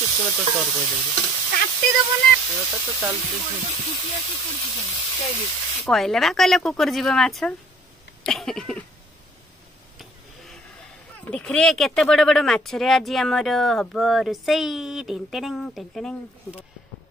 କିଛି ମତେ ତୋର କହିଦେବି କାଟି ଦବ ନା ତ ଚାଲୁଛି କହିଲେ ବା କହିଲେ କୁକୁର ଯିବ ମାଛ देख रे केते बड़ बड़ माछ रे आज हमर हबो रोसई टेंटेनिंग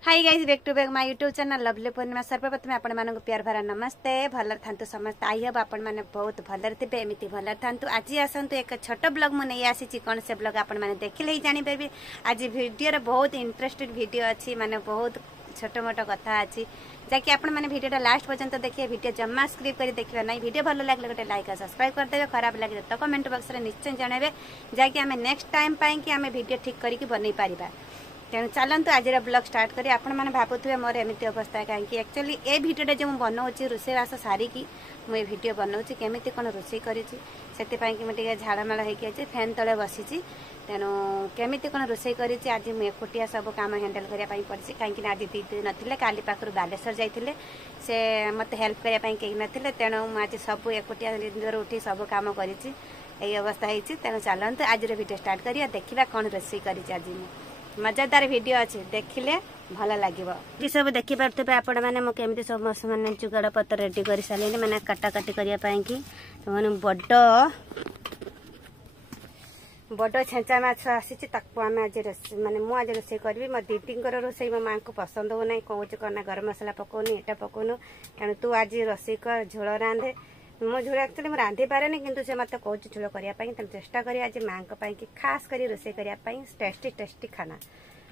hi guys back to back my YouTube channel lovely Purnima सर्वप्रथम आपण मानक प्यार भरा नमस्ते भलर थांतु समस्त आई हब आपण माने बहुत भलर थिबे एमिति भलर थांतु आज आसंतु एक छोट ब्लॉग मु नै आसी कोन से ब्लॉग आपण माने देखिले ही जानि परबे आज वीडियो रे बहुत इंटरेस्टेड वीडियो अछि माने बहुत छोट मोट कथा अछि जाकि आपण माने वीडियो लास्ट पर्यंत देखिए वीडियो जम्मा स्क्रिप करी देखिबा नै वीडियो भलो लागले गोटे लाइक और सब्सक्राइब कर देबे खराब लागे तो कमेंट बॉक्स रे निश्चय जणाबे जाकि हमें नेक्स्ट टाइम पाई कि हमें वीडियो ठीक करी बनै पारिबा तेणु चलतु आज ब्लॉग स्टार्ट करी आपण माने भाबुथुबे मोर एमिति अवस्था कहीं एक्चुअली ए वीडियो जो बनाऊँगी रोषेईवास सारिकी मुझे वीडियो बनाऊँगी केमिति कौन रोषे करी से मुझे झाड़माड़ होती फैन तले बसी तेणु केमिति कौन रोषे करी आज मुझे एकुटिया सब काम हैंडल करने पड़ी कहीं आज दीदी नथिले काली पाखर बालेश्वर जाइए से मत हेल्प करने कहीं नथिले तेणु आज सब एकुटिया निजर उठी सब कम करी अवस्था होती तेणु चलतु आज वीडियो स्टार्ट करिया देखिबा कौन रोषे करी आज मजेदार वीडियो अच्छे देखिले भल लगे सब देखी पारे आपण मैंने मुझे सब मैंने जुगाड़ पत्र रेडी कर सारे मैंने काटाकाटी करने कि बड़ छेचा माछ आसी आम आज माने मु आज रोषे करी मो दीदी रोषे मो माँ को पसंद हो ना कौच करना गरम मसला पकाउनी एटा पकाउनु तेणु तू आज रोषे कर झोल रांधे मो झोल एक्चुअली मुझे रांधि पारे किंतु से मत कौच झोल करने चेष्टा करी आज माँ कि खास कर रोषे करने टेस्टी टेस्टी खाना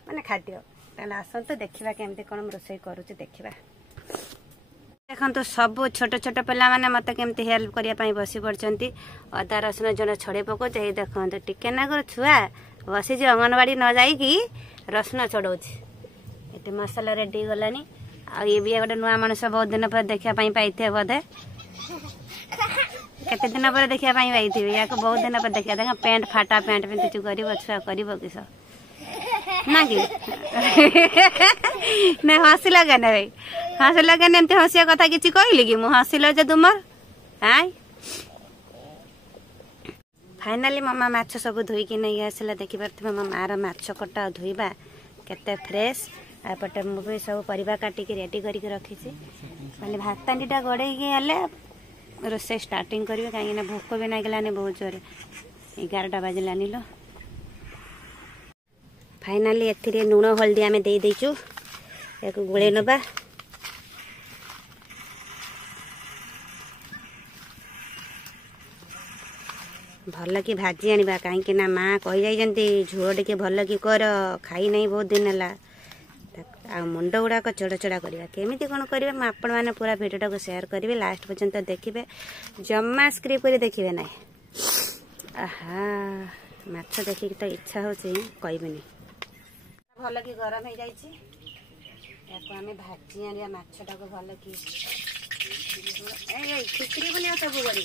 माने खाद्य तेना आसतु देखा केमती कौन रोषे करुच्ची देखा देखो सब छोट छोट पिला माने मत केमती हेल्प करने बसी पड़ती अदा रसुण जन छड़े पकाउे ये देखो टिके नागर छुआ बसी अंगनवाड़ी न जाइकी रसुण छड़ाऊँच ये मसला रेडी गलानी आ ये भी गोटे नुआ मनुष्य बहुत दिन पर देखा पाई बोधे केते दिन पर देखा पाई या बहुत दिन पर देखा देख पेंट फाटा पेंट पिंधु कर छुआ कर किस ना कि नहीं हसी लगे ना भाई हसी लगे एमती हसिया कथा किसी कहली कि मुझे हसिल जे तुमर आई फाइनाली ममा माछ सब धोईक नहीं आसला देखिपे मो मार माछ कटा धोइबा केते फ्रेश आपटे मुझे सब परिबा काटिक रेडी करके रखी खाली भात हांडीटा गड़े रोषे स्टार्टिंग करेंगे कहीं भोक भी नागिलानी बहुत जोर 11टा बाजिलानी लो फाइनाली एथिरे लुण हल्दी आमे दे देचु एक गोले नबा भल कि भाजी आनिबा कहीं ना माँ कही जाइजंती झोल टे भल कि कर खाई नहीं बहुत दिन है आ मुंड गुड़ाक चढ़ा चढ़ा करवा केमी कौन करेंगे मैं आपण मैंने पूरा भिडियो को शेयर करी लास्ट पर्यंत देखिए जम्मा स्क्रिप कर देखिए ना आहा माछ देखिक तो इच्छा हो कहबेनी भल कि गरम हो जाए भाजी आनिया माछटा को भल कि खिचड़ी बनिया सब कर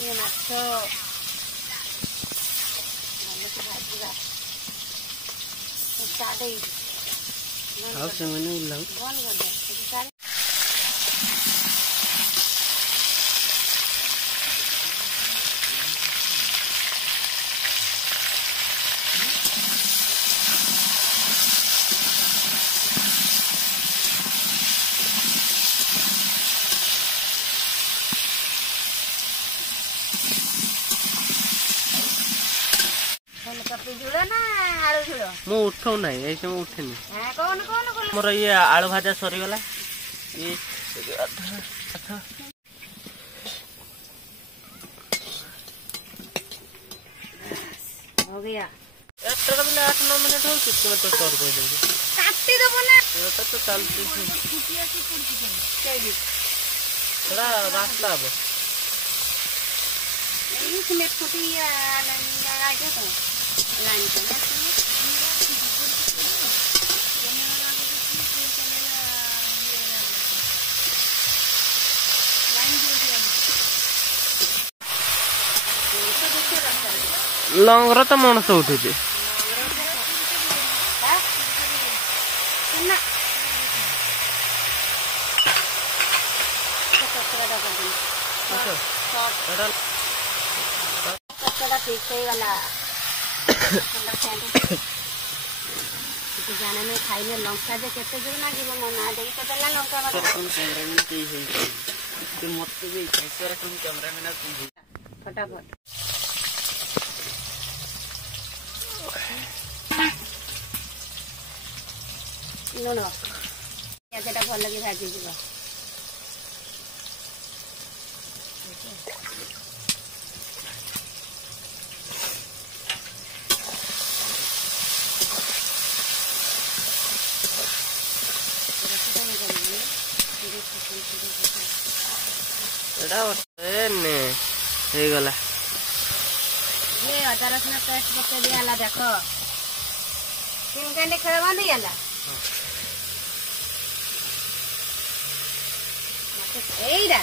ये माछ भाजवा मु उठौ ना ऐसे मु उठेनी मोर ये आलू भाजा सरीगला ये हो गया 8-9 मिनट हो कितने में तो तोर कोई देबे काटी दबो ना तो चलती थोड़ा रास्ता अब इसमें फुटिया लगा के तो लाइन पे लंगर तो मणस उठुचे ठीक से गला जाने में खाइले लंका जे केते जोर ना जीव मन ना देई तो दला लंका मत कैमरा में की है तो मत भी कैसे तुम कैमरा में ना फटाफट नो नो या जेटा भल लगी भाजी जीवा गला ये अदा रसुण पेस्ट पके दियाला देखो तीन घंटे खेळ बांधी गेला एईरा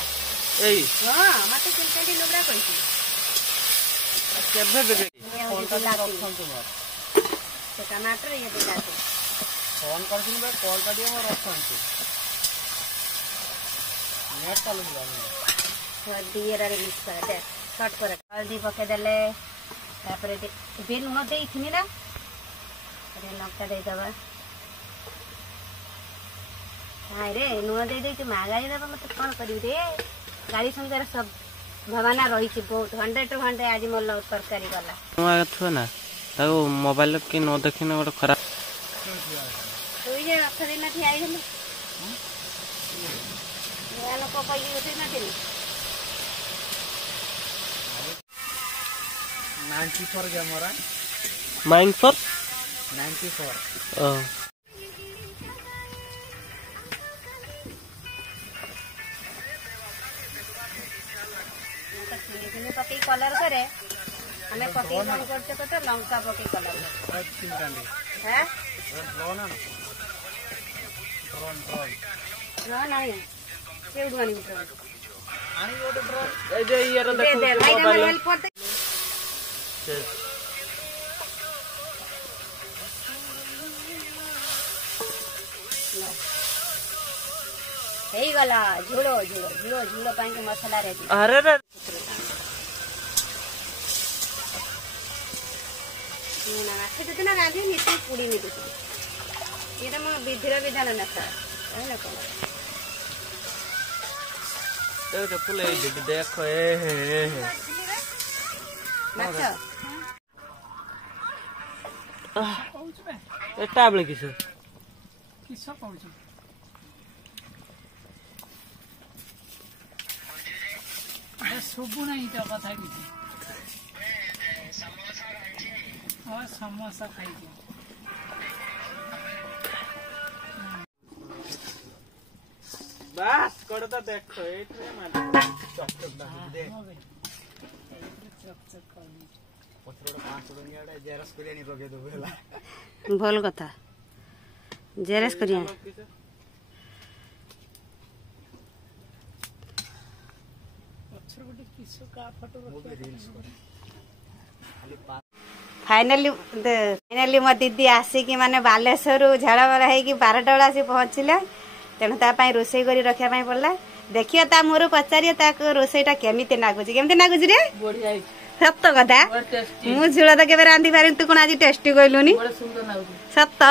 एई हां मते तीन घंटे लोबरा कहिছি केबे बेबे फोन कर टमाटर ये दिलाते फोन करछिन बे कॉल कर दियो मोर ऑप्शन छै नेट चालू जाने दिए रे मिक्स कर दे शॉर्ट कर हल्दी पके देले तापर बेल न देई थिनी ना अरे लंका दे दबा हाय रे नुआ दे दे के मागाई दबा मत कोन करिउ रे गाड़ी संगे सब भवाना रही छी बहुत 100 to 100 आज मोर लव तरकारी वाला नुआ थो ना ताको मोबाइल के न देखिने गोटे खराब तू जे रख देना थी आई गेले या लोग कहि उठे ना थी 94 कैमरा माइंड फॉर 94 पकी कलर करे हमें पकी कौन करते तो लंका पकी कलर हैं नो नहीं केउ दुआनी उठो आनी ओटे ब्रो ए जे यार देखो मोबाइल हेल्प करते हे गला झुलो झुलो झुलो झुलो पाइन के मसाला रेडी अरे रे ना से कितना राजी नीति पूरी में दे ये तो मैं विधिर विधान न था है ना कौन तो फुल ए देखो ए अच्छा ए टाबले किसो कहू सबू नहीं तो कथा किसी और समोसा खाई बस करता देखो एटरे मार चकचक दे चकचक करनी पत्रोड 5 डनियाडा जेरस करियानी रोके दो बेला भल कथा जेरस करिया फाइनाली मो दीदी आसिकी माने बालेश्वर झाड़बरा है 12टा बेला आसी पहुँचला तेणु तापाई रोसई करी रखिया पाई पड़ला देखियो ता मोर पचारियो ताको रोसईटा केमिते नागुची केमिते नागुची रे बढ़िया सत्त कथा मु झुल तो केबे रांधी पारि तू कोन आज टेस्टी कहलुनी सत्त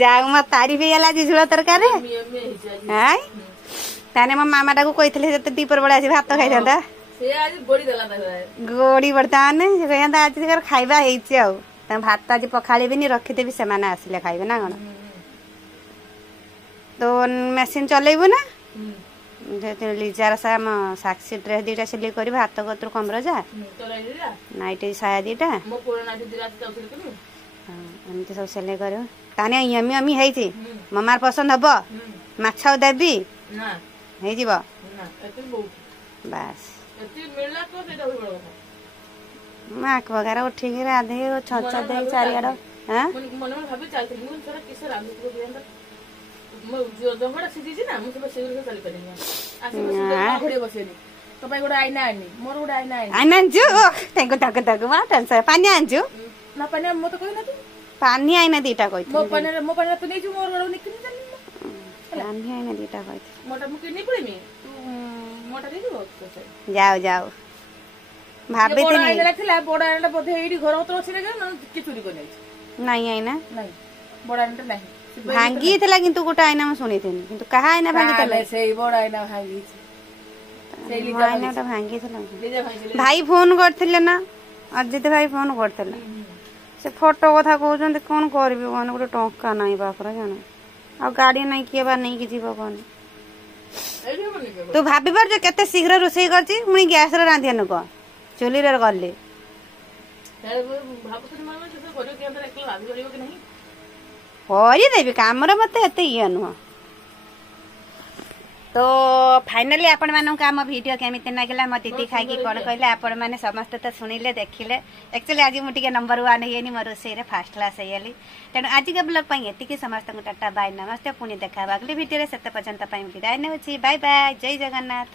जाऊ म तारीफ हेला जी झुल तरकारी हाय ताने मो मामा टाको कहितले जते दीपर बडा आसी भात खाइथांता से आज गोड़ी देला गोड़ी बर्तमान कहता आज खाइबा हेइछि आ भात आज पखाड़बी रखिदेवी से आसिले खाइबे ना कौन तो मेसीन चलेबू ना लिजार सा साक्षी ड्रेस 2टा सिलाई कर हाथ कतर कमर जा नाइट साया 2टा एमती सब सिलाई कर ताने यमी यमी है ममार पसंद हम माछ देवी बस माक वगैरह उठिक राधे छच दे चारिआड पानी आंजु पानी आईना 2टा कहि पानी आईना 2टा कहि मोटा देखिबो तो से जाओ जाओ भाभी बड़ा थी आइला थिला बड़ा आइला बोधे एडी घर तो अछि ना कि चोरी कर जाई नहीं आईना नहीं बड़ा आइला नहीं भांगी थला किंतु गोटा आईना मैं सुनी थी किंतु कहा आईना भांगी थला से बड़ा आइला भांगी से वो आईना भांगी थला ले भाई भाई फोन करथिले ना अजित भाई फोन करथिले से फोटो कथा कहउछन कोन करबी कोन गोटे टंका नाही बापरा जाने आ गाड़ी नहीं किए बार नहीं कि जीव कोन तू भाभी पर केते शीघ्र रोषेई करची मुनी गैस रे रांधिया न को चुली रे गल्ले करी देवी काम मत एत ये नुह तो फाइनली आपण मानक आम वीडियो केमिति लागला मो दीदी खाई कौन कहले आपण मैंने समस्त तो शुणिले देखिले एक्चुअली आज मुझे नंबर 1 है मो रोषे फास्ट क्लास होली तेणु आज के ब्लॉग ये समस्त टाटा बाय नमस्ते पुणी देखा अगली वीडियो से पर्यंत विदाय नौछि बाय बाय जय जगन्नाथ।